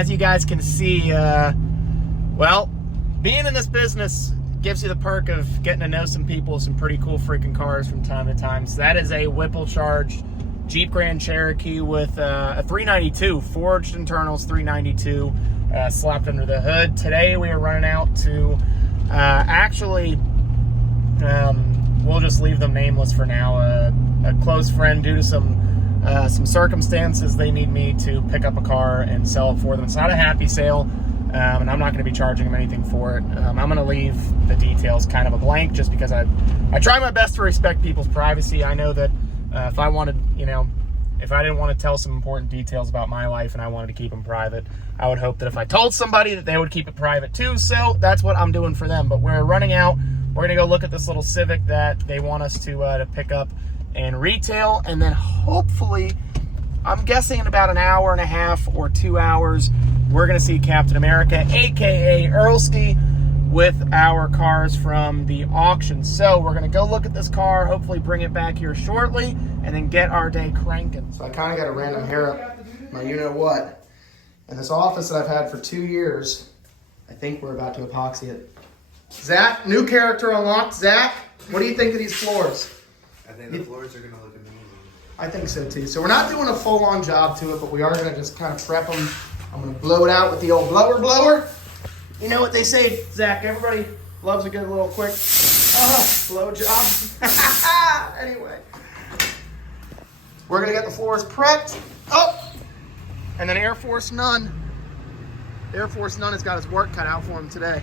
as you guys can see, well, being in this business gives you the perk of getting to know some people with some pretty cool freaking cars from time to time. So that is a Whipple charged Jeep Grand Cherokee with a 392, forged internals 392, slapped under the hood. Today we are running out to we'll just leave them nameless for now. A close friend, due to some circumstances, they need me to pick up a car and sell it for them. It's not a happy sale, and I'm not going to be charging them anything for it. I'm going to leave the details kind of a blank, just because I try my best to respect people's privacy. I know that if I wanted, if I didn't want to tell some important details about my life and I wanted to keep them private, I would hope that if I told somebody that they would keep it private too. So that's what I'm doing for them. But we're running out. We're going to go look at this little Civic that they want us to pick up and retail. And then hopefully, I'm guessing in about an hour and a half or 2 hours, we're going to see Captain America, a.k.a. Earlski, with our cars from the auction. So we're going to go look at this car, hopefully bring it back here shortly, and then get our day cranking. So I kind of got a random hair up my you-know-what. In this office that I've had for 2 years, I think we're about to epoxy it. Zach, new character unlocked. Zach, what do you think of these floors? I think the floors are going to look amazing. I think so too. So we're not doing a full-on job to it, but we are going to just kind of prep them. I'm going to blow it out with the old blower. You know what they say, Zach, everybody loves a good little quick blow job. Anyway, we're going to get the floors prepped. Oh, and then Air Force None has got his work cut out for him today.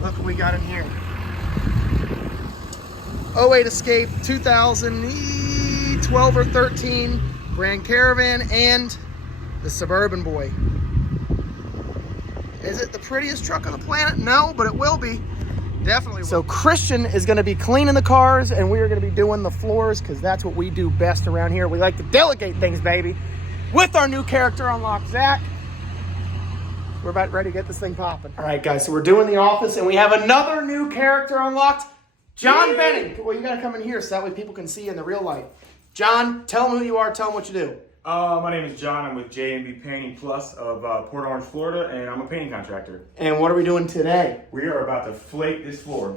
Look what we got in here. 08 Escape, 2012 or 13 Grand Caravan, and the Suburban Boy. Is it the prettiest truck on the planet? No, but it will be. Definitely will. So Christian is going to be cleaning the cars, and we are going to be doing the floors, because that's what we do best around here. We like to delegate things, baby. With our new character unlocked, Zach. We're about ready to get this thing popping. All right, guys, so we're doing the office, and we have another new character unlocked. John Benning. Well, you got to come in here so that way people can see you in the real light. John, tell them who you are. Tell them what you do. My name is John. I'm with J&B Painting Plus of Port Orange, Florida, and I'm a painting contractor. And what are we doing today? We are about to flake this floor.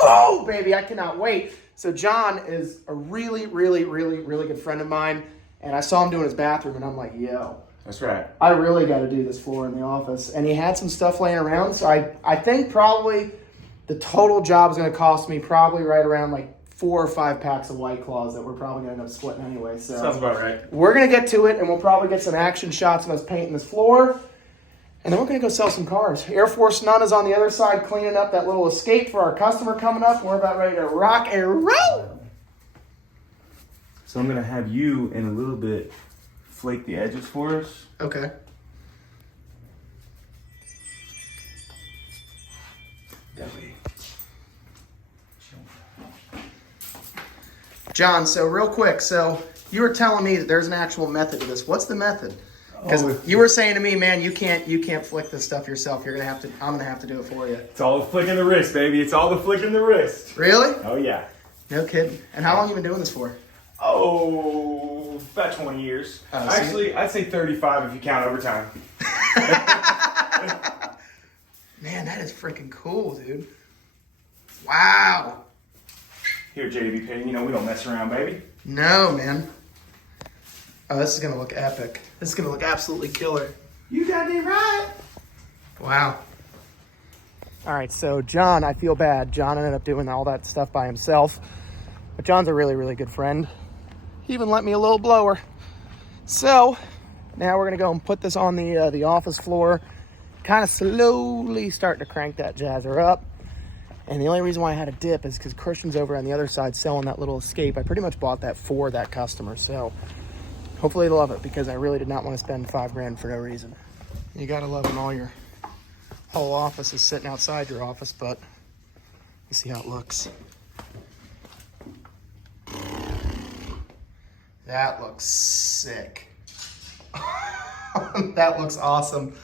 Oh, baby, I cannot wait. So John is a really, really, really, really good friend of mine, and I saw him doing his bathroom, and I'm like, yo. That's right. I really got to do this floor in the office. And he had some stuff laying around, so I think probably the total job is going to cost me probably right around like 4 or 5 packs of White Claws that we're probably going to end up splitting anyway. So sounds about right. We're going to get to it, and we'll probably get some action shots of us painting this floor. And then we're going to go sell some cars. Air Force None is on the other side cleaning up that little Escape for our customer coming up. We're about ready to rock and roll. So I'm going to have you in a little bit flake the edges for us. Okay. That way. John, so real quick, so you were telling me that there's an actual method to this. What's the method? Because you were saying to me, man, you can't flick this stuff yourself. I'm gonna have to do it for you. It's all the flick in the wrist, baby. It's all the flick in the wrist. Really? Oh yeah. No kidding. And how long you been doing this for? Oh, about 20 years. Actually, I'd say 35 if you count overtime. Man, that is freaking cool, dude. Wow. Here, JV Painting, we don't mess around, baby. No, man. Oh, this is going to look epic. This is going to look absolutely killer. You got me right. Wow. All right, so John, I feel bad. John ended up doing all that stuff by himself. But John's a really, really good friend. He even lent me a little blower. So now we're going to go and put this on the office floor. Kind of slowly start to crank that jazzer up. And the only reason why I had a dip is because Christian's over on the other side selling that little Escape. I pretty much bought that for that customer. So hopefully they love it, because I really did not want to spend $5,000 for no reason. You got to love when all your whole office is sitting outside your office, but we'll see how it looks. That looks sick. That looks awesome.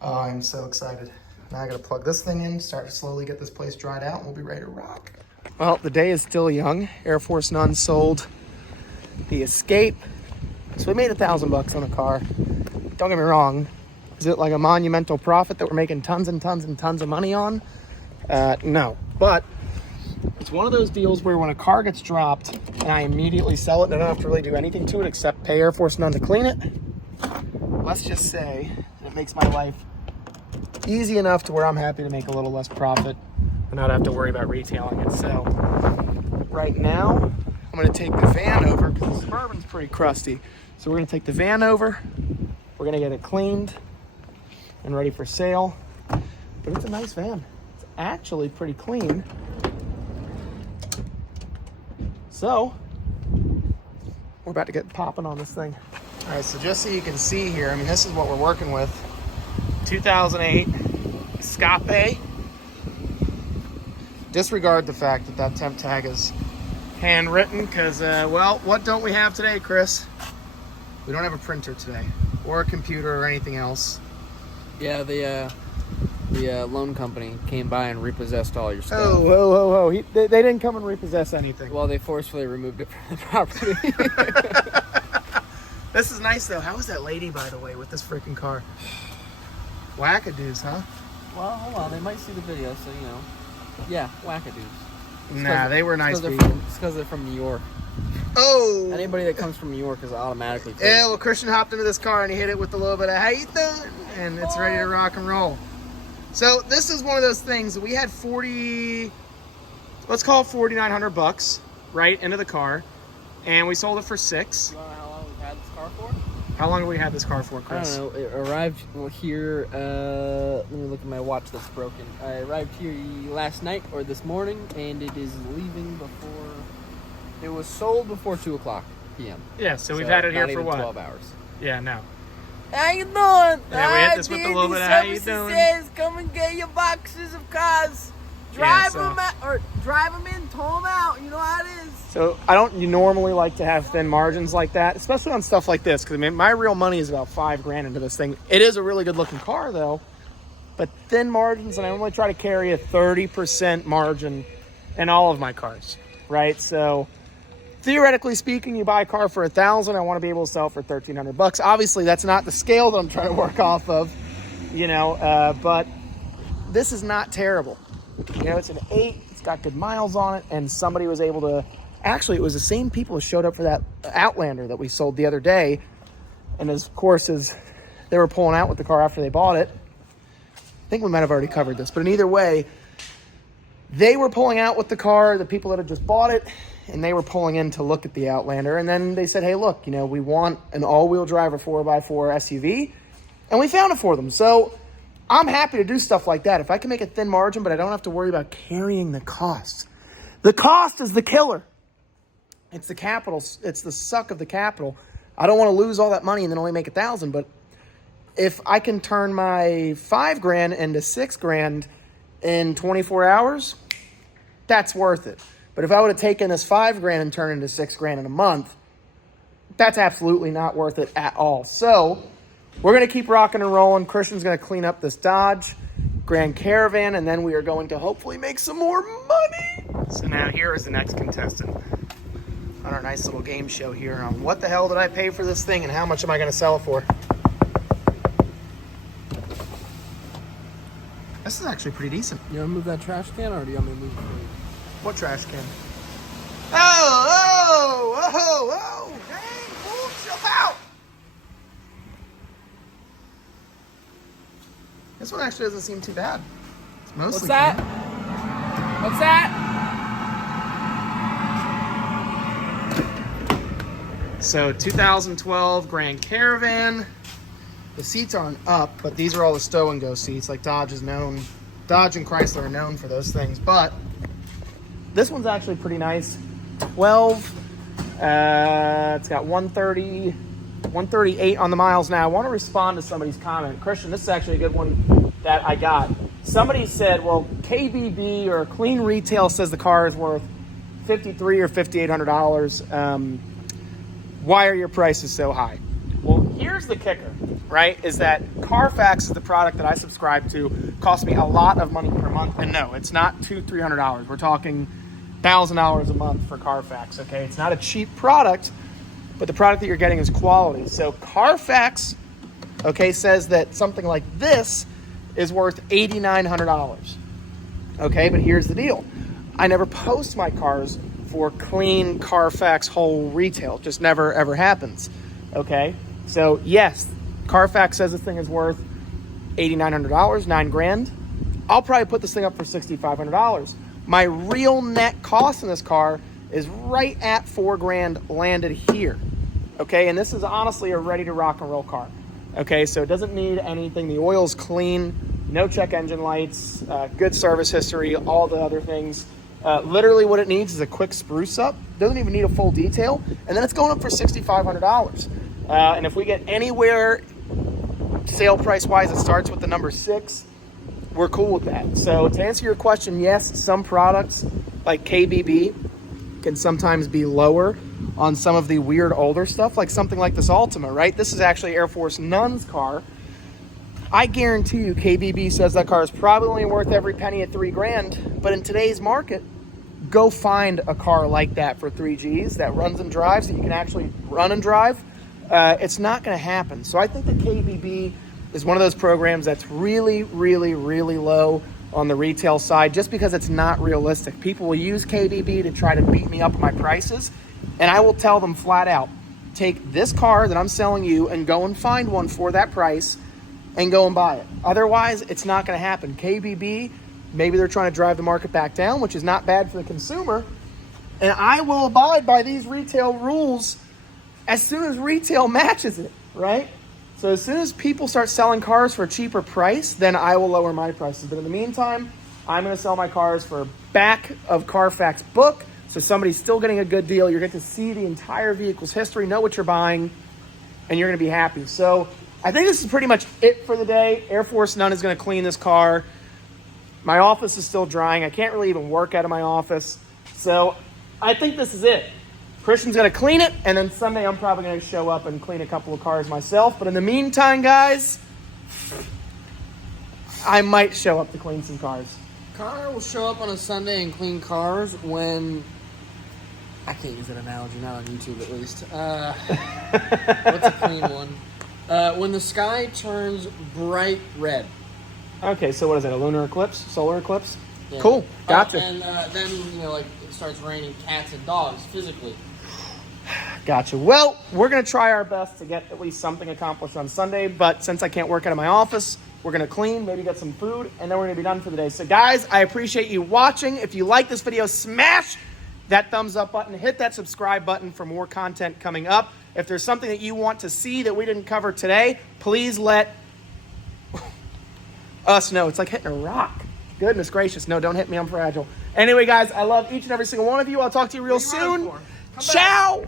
Oh, I'm so excited. Now I gotta plug this thing in, start to slowly get this place dried out, and we'll be ready to rock. Well, the day is still young. Air Force None sold the Escape. So we made $1,000 on the car. don't get me wrong. Is it like a monumental profit that we're making tons and tons and tons of money on? No. But it's one of those deals where when a car gets dropped and I immediately sell it and I don't have to really do anything to it except pay Air Force None to clean it, let's just say it makes my life easy enough to where I'm happy to make a little less profit and not have to worry about retailing it. So right now, I'm going to take the van over because the Suburban's pretty crusty. So we're going to take the van over. We're going to get it cleaned and ready for sale. But it's a nice van. It's actually pretty clean. So we're about to get popping on this thing. All right, so just so you can see here, I mean, this is what we're working with. 2008 Escape. Disregard the fact that that temp tag is handwritten because, well, what don't we have today, Chris? We don't have a printer today or a computer or anything else. Yeah, the loan company came by and repossessed all your stuff. Oh. They didn't come and repossess anything. Well, they forcefully removed it from the property. This is nice, though. How was that lady, by the way, with this freaking car? Wackadoos, huh? Well, hold on. They might see the video, so, you know. Yeah, wackadoos. Nah, they were nice people. people. It's because they're from New York. Oh! Anybody that comes from New York is automatically crazy. Yeah, well, Christian hopped into this car and he hit it with a little bit of, how you doing? And it's ready to rock and roll. So this is one of those things. We had let's call it $4,900, right, into the car. And we sold it for $6,000. You want to know how long we've had this car for? How long have we had this car for, I Chris? don't know. It arrived here. Let me look at my watch that's broken. I arrived here last night or this morning, and it is leaving before. It was sold before 2:00 p.m. Yeah, so we've had it here for what? 12 hours. Yeah, no. How you doing? Yeah, we hit this with a little bit of how you doing. Says, come and get your boxes of cars. Drive them in, tow them out. You know how it is. So you normally like to have thin margins like that, especially on stuff like this, because I mean, my real money is about $5,000 into this thing. It is a really good looking car though, but thin margins, and I only try to carry a 30% margin in all of my cars, right? So theoretically speaking, you buy a car for $1,000, I want to be able to sell it for $1,300. Obviously, that's not the scale that I'm trying to work off of, but this is not terrible. It's an 8, it's got good miles on it, and somebody was able to, actually, it was the same people who showed up for that Outlander that we sold the other day, and as they were pulling out with the car after they bought it. I think we might have already covered this, but in either way, they were pulling out with the car, the people that had just bought it, and they were pulling in to look at the Outlander, and then they said, hey, look, we want an all-wheel drive or 4x4 SUV, and we found it for them. So I'm happy to do stuff like that. If I can make a thin margin, but I don't have to worry about carrying the cost. The cost is the killer. It's the capital. It's the suck of the capital. I don't want to lose all that money and then only make $1,000, but if I can turn my $5,000 into $6,000 in 24 hours, that's worth it. But if I would have taken this $5,000 and turned it into $6,000 in a month, that's absolutely not worth it at all. So we're going to keep rocking and rolling. Christian's going to clean up this Dodge Grand Caravan, and then we are going to hopefully make some more money. So now here is the next contestant on our nice little game show here on what the hell did I pay for this thing and how much am I going to sell it for? This is actually pretty decent. You want to move that trash can, or do you want me to move it for you? What trash can? Oh! Dang, fool, chill out! This one actually doesn't seem too bad. It's mostly What's that? clean. What's that? So 2012 Grand Caravan. The seats aren't up, but these are all the stow and go seats. Like Dodge and Chrysler are known for those things. But this one's actually pretty nice. 12. It's got 138 on the miles now. I want to respond to somebody's comment. Christian, this is actually a good one that I got. Somebody said, well, KBB or Clean Retail says the car is worth $5,300 or $5,800. Why are your prices so high? Well, here's the kicker, right? Is that Carfax is the product that I subscribe to. Costs me a lot of money per month. And no, it's not $200-300. We're talking $1,000 a month for Carfax, okay? It's not a cheap product, but the product that you're getting is quality. So Carfax okay, says that something like this is worth $8,900. Okay, but here's the deal. I never post my cars for clean Carfax whole retail. It just never ever happens. Okay, so yes, Carfax says this thing is worth $8,900, $9,000. I'll probably put this thing up for $6,500. My real net cost in this car is right at $4,000 landed here. Okay, and this is honestly a ready to rock and roll car. Okay, so it doesn't need anything. The oil's clean, no check engine lights, good service history, all the other things. Literally what it needs is a quick spruce up. Doesn't even need a full detail. And then it's going up for $6,500. And if we get anywhere sale price wise, it starts with the number 6. We're cool with that. So to answer your question, yes, some products like KBB can sometimes be lower on some of the weird older stuff, like something like this Altima, right? This is actually Air Force None's car. I guarantee you KBB says that car is probably only worth every penny at $3,000, but in today's market, go find a car like that for 3Gs that runs and drives, that you can actually run and drive. It's not gonna happen. So I think that KBB is one of those programs that's really, really, really low on the retail side, just because it's not realistic. People will use KBB to try to beat me up with my prices, and I will tell them flat out, take this car that I'm selling you and go and find one for that price and go and buy it. Otherwise, it's not gonna happen. KBB, maybe they're trying to drive the market back down, which is not bad for the consumer, and I will abide by these retail rules as soon as retail matches it, right? So as soon as people start selling cars for a cheaper price, then I will lower my prices. But in the meantime, I'm going to sell my cars for back of Carfax book. So somebody's still getting a good deal. You're going to see the entire vehicle's history, know what you're buying, and you're going to be happy. So I think this is pretty much it for the day. Air Force None is going to clean this car. My office is still drying. I can't really even work out of my office. So I think this is it. Christian's going to clean it, and then Sunday I'm probably going to show up and clean a couple of cars myself. But in the meantime, guys, I might show up to clean some cars. Connor will show up on a Sunday and clean cars when... I can't use that analogy, not on YouTube at least. What's a clean one? When the sky turns bright red. Okay, so what is that, a lunar eclipse? Solar eclipse? Yeah. Cool, gotcha. And then, like, it starts raining cats and dogs physically. Gotcha. Well, we're going to try our best to get at least something accomplished on Sunday, but since I can't work out of my office, we're going to clean, maybe get some food, and then we're going to be done for the day. So guys, I appreciate you watching. If you like this video, smash that thumbs up button, hit that subscribe button for more content coming up. If there's something that you want to see that we didn't cover today, please let us know. It's like hitting a rock. Goodness gracious. No, don't hit me. I'm fragile. Anyway, guys, I love each and every single one of you. I'll talk to you real soon. Ciao.